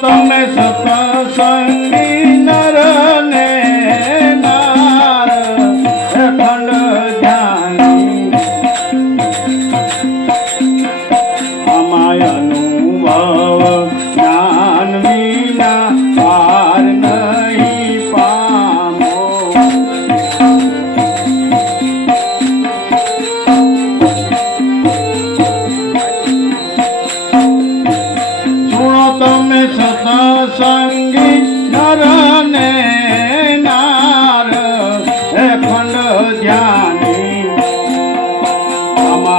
તમને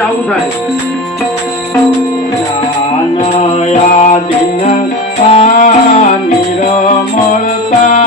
પછી આવું થાય દિન મળતા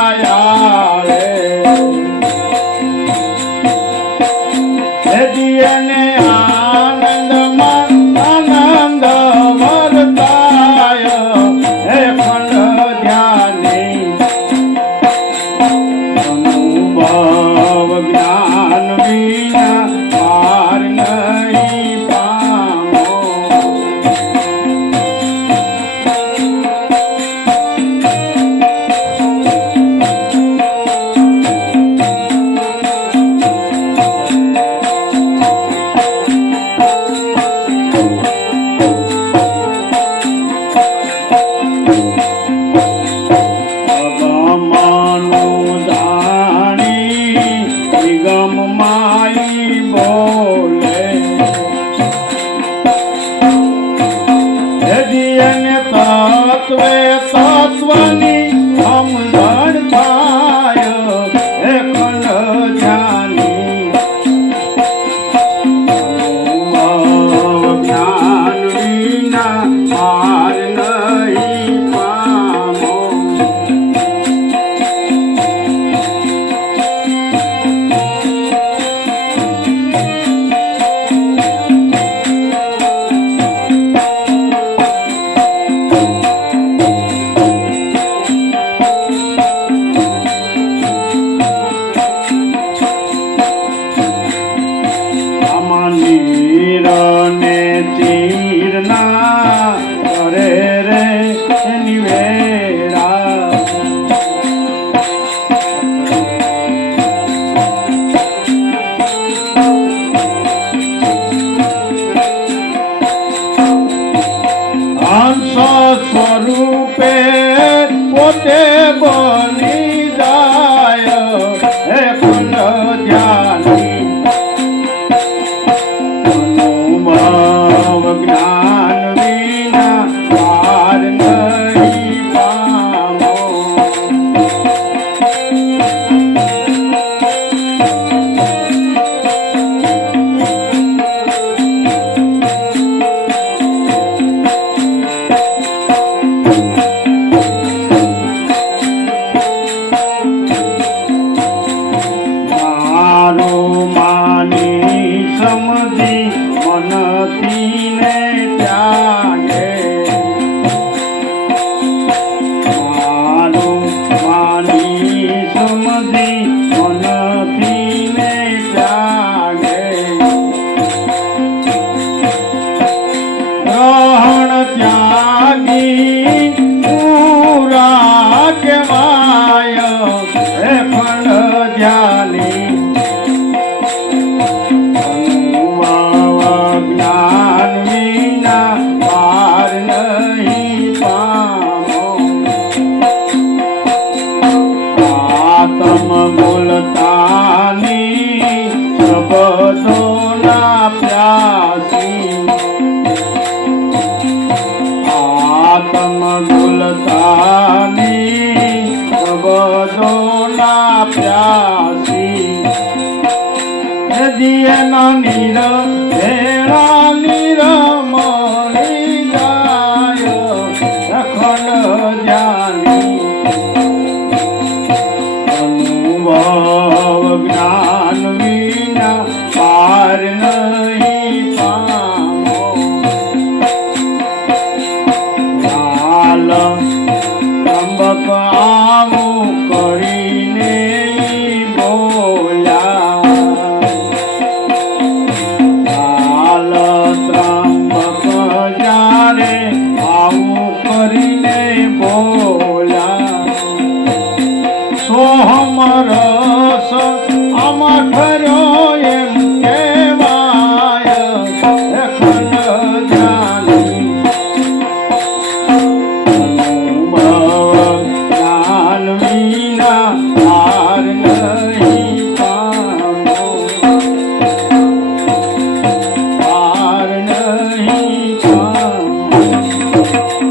તત્વે તત્વની સમજણ પાય. હે ખંડ જ્ઞાની જ્ઞાન વિના નીરને ચીરના કરે રે નિવેડા હંસ સ્વરૂપે પોતે બની જાય હે પુન ધ્યા પ્યાસી. નદીના નીર ભેરા નીરા સોહમ રસ